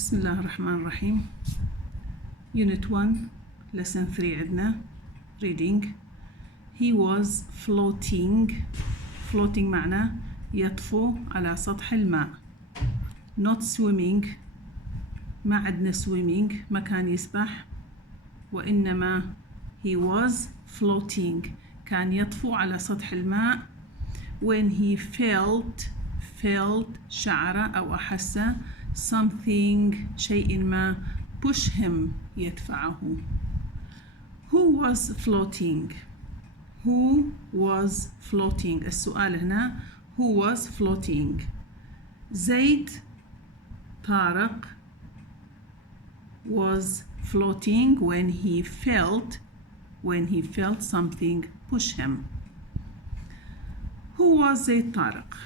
بسم الله الرحمن الرحيم. Unit 1 Lesson 3 عندنا Reading. He was floating معناه يطفو على سطح الماء. Not swimming ما عندنا swimming ما كان يسبح، وإنما he was floating كان يطفو على سطح الماء when he felt شعر أو أحس something شيء ما push him يدفعه. Who was floating السؤال هنا who was floating. zayd tariq was floating when he felt something push him. Who was zayd tariq?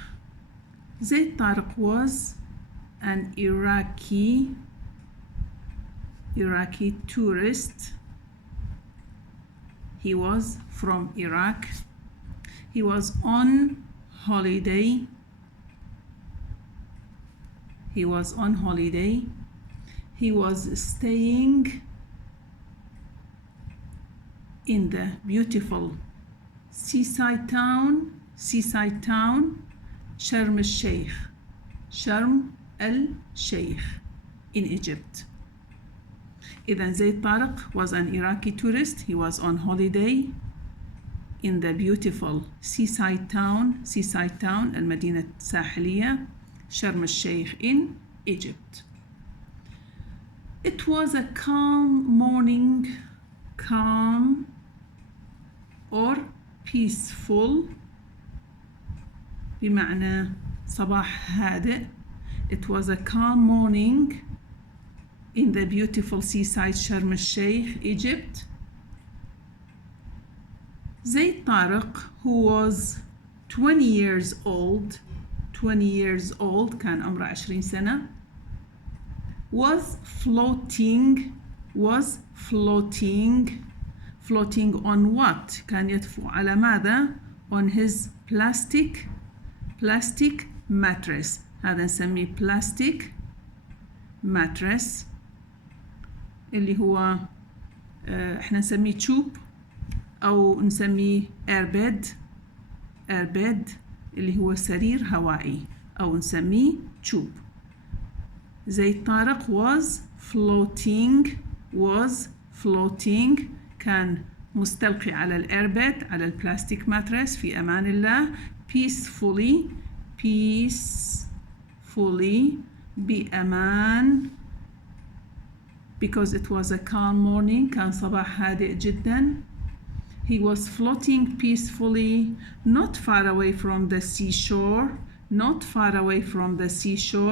zayd tariq was an Iraqi tourist. He was from Iraq. He was on holiday. He was staying in the beautiful seaside town Sharm el-Sheikh in Egypt. إذن zayd tariq was an Iraqi tourist. He was on holiday in the beautiful seaside town المدينة الساحلية Sharm el-Sheikh in Egypt. It was a calm morning, calm or peaceful بمعنى صباح هادئ. It was a calm morning in the beautiful seaside Sharm el-Sheikh, Egypt. zayd tariq, who was 20 years old كان عمره 20 سنة, was floating on what؟ كان يطفو على ماذا؟ on his plastic mattress. هذا نسميه plastic mattress اللي هو احنا نسميه tube او نسميه airbed اللي هو سرير هوائي او نسميه tube. zayd tariq was floating كان مستلقي على الairbed على البلاستيك ماتريس في امان الله peacefully بأمان because it was a calm morning كان صباح هادئ جدا. He was floating peacefully not far away from the seashore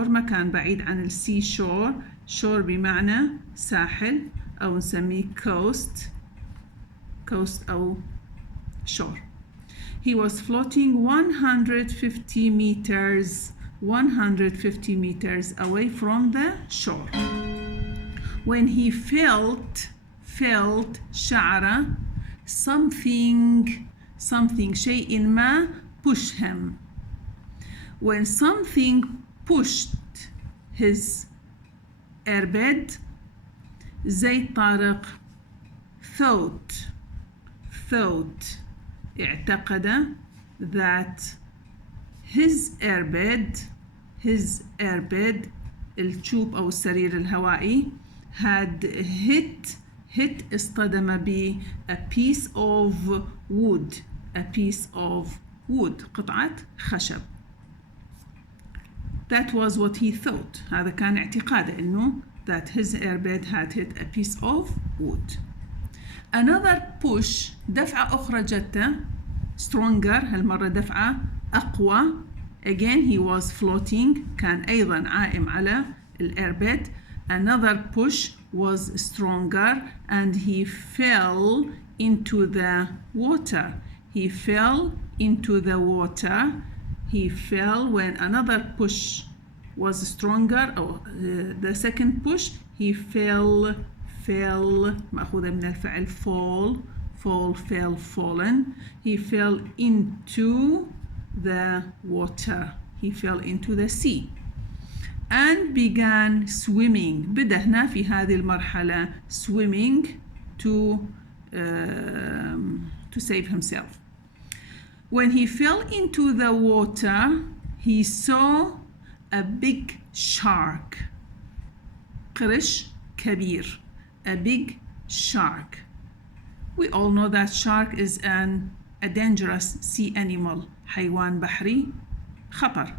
ما كان بعيد عن seashore. shore بمعنى ساحل أو نسميه coast أو shore. He was floating 150 meters away from the shore. When he felt شعر something شيء ما push him. When something pushed his airbed, zayd tariq thought اعتقد that his airbed التوب أو السرير الهوائي had hit اصطدم ب a piece of wood قطعة خشب. That was what he thought. هذا كان اعتقاده إنه that his airbed had hit a piece of wood. Another push دفعة أخرى جته stronger هالمرة دفعة أقوى. Again he was floating كان أيضا عائم على الairbed. Another push was stronger and he fell into the water. He fell when another push was stronger or the second push he fell مأخوذة من الفعل fallen. He fell into the water. He fell into the sea. and began swimming. بدأ هنا في هذه المرحلة swimming to save himself. When he fell into the water, he saw a big shark. قرش كبير. A big shark. We all know that shark is a dangerous sea animal. حيوان بحري خطر.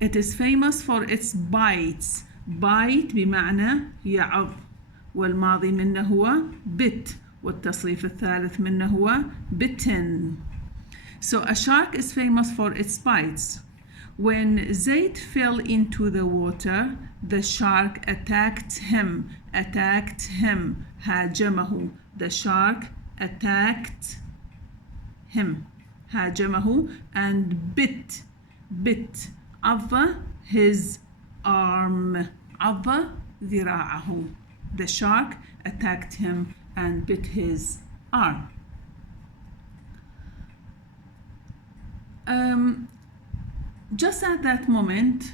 It is famous for its bites. Bite بمعنى يعض، والماضي منه هو bit، والتصريف الثالث منه هو bitten. So a shark is famous for its bites. When Zayd fell into the water, the shark attacked him. هاجمه. The shark attacked him. هاجمه and bit. عض his arm. عض ذراعه. The shark attacked him and bit his arm. Just at that moment,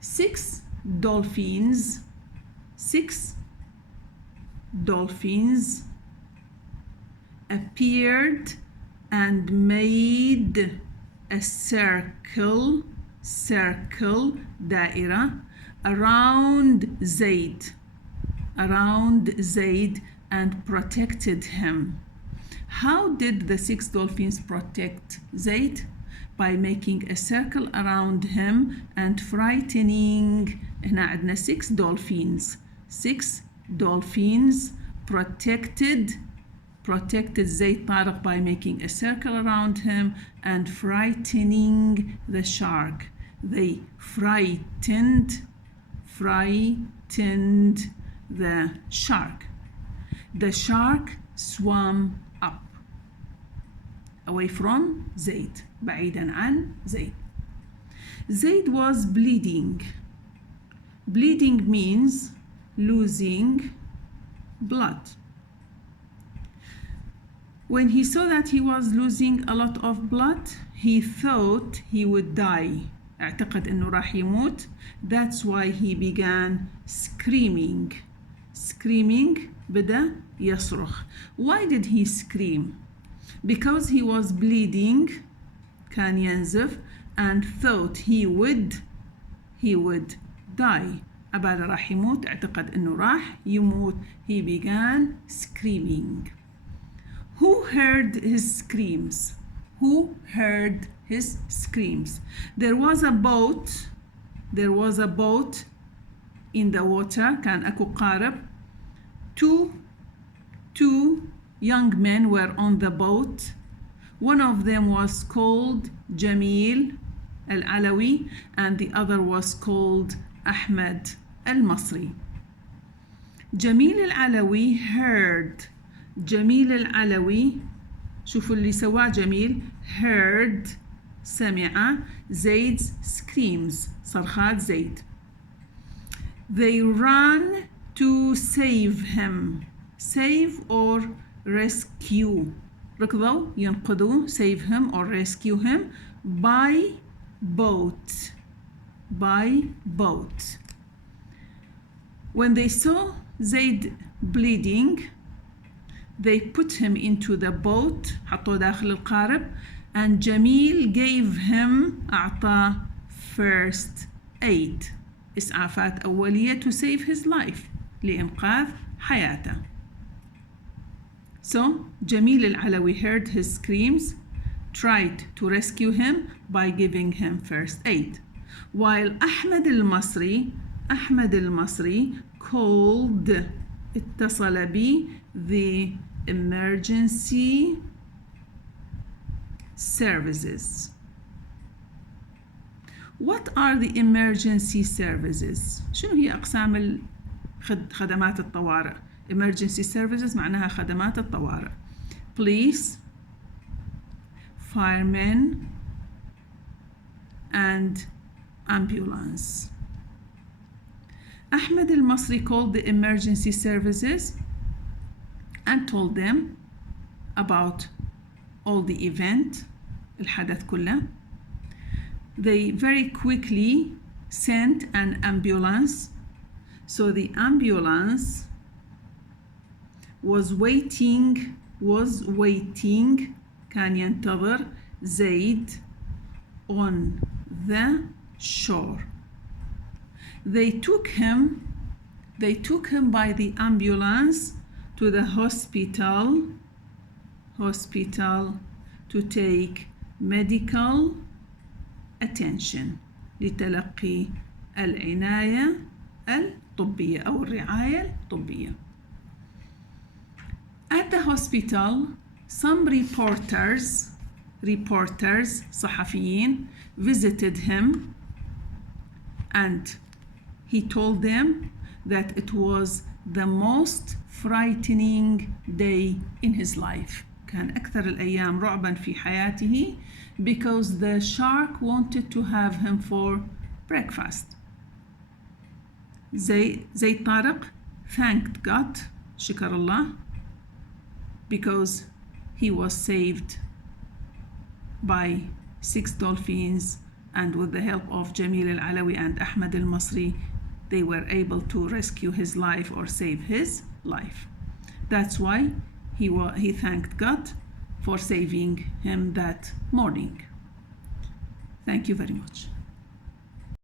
six dolphins appeared and made a circle دائرة around Zayd and protected him. How did the six dolphins protect Zayd? By making a circle around him and frightening. هنا عندنا six dolphins protected Zayd طارق by making a circle around him and frightening the shark. They frightened the shark. The shark swam up away from Zayd, بعيدا عن Zayd. Zayd was bleeding. Bleeding means losing blood. When he saw that he was losing a lot of blood, he thought he would die. اعتقد انه راح يموت. That's why he began screaming. بدأ يصرخ. Why did he scream? Because he was bleeding, كان ينزف, and thought he would die. أبدا راح يموت. اعتقد انه راح يموت. He began screaming. Who heard his screams? There was a boat in the water. كان أكو قارب. Two young men were on the boat. One of them was called Jamil al-Alawi and the other was called Ahmed al-Masri. Jamil al-Alawi شوفوا اللي سواه جميل. Heard سمع Zayd's screams صرخات زيد. They ran to save him. Save or rescue. ركضوا ينقذوا. Save him or rescue him by boat. When they saw Zayd bleeding, they put him into the boat. حطوه داخل القارب. And Jamil gave him أعطاه first aid. إسعافات أولية to save his life. لإنقاذ حياته. So Jamil al-Alawi heard his screams, tried to rescue him by giving him first aid. While Ahmed al-Masri called اتصل بي the emergency services. What are the emergency services? شنو هي أقسام خدمات الطوارئ؟ emergency services معناها خدمات الطوارئ. Police, firemen, and ambulance. Ahmed al-Masri called the emergency services and told them about all the event, الحدث كله. They very quickly sent an ambulance. So the ambulance was waiting كان ينتظر زيد on the shore. They took him by the ambulance to the hospital to take medical attention, لتلقي العناية الطبية أو الرعاية الطبية. At the hospital, some reporters صحفيين visited him, and he told them that it was the most frightening day in his life. كان أكثر الأيام رعباً في حياته because the shark wanted to have him for breakfast. zayd tariq thanked God, شكر الله, because he was saved by 6 dolphins, and with the help of Jamil al-Alawi and Ahmed al-Masri, they were able to rescue his life or save his life. That's why he thanked God for saving him that morning. Thank you very much.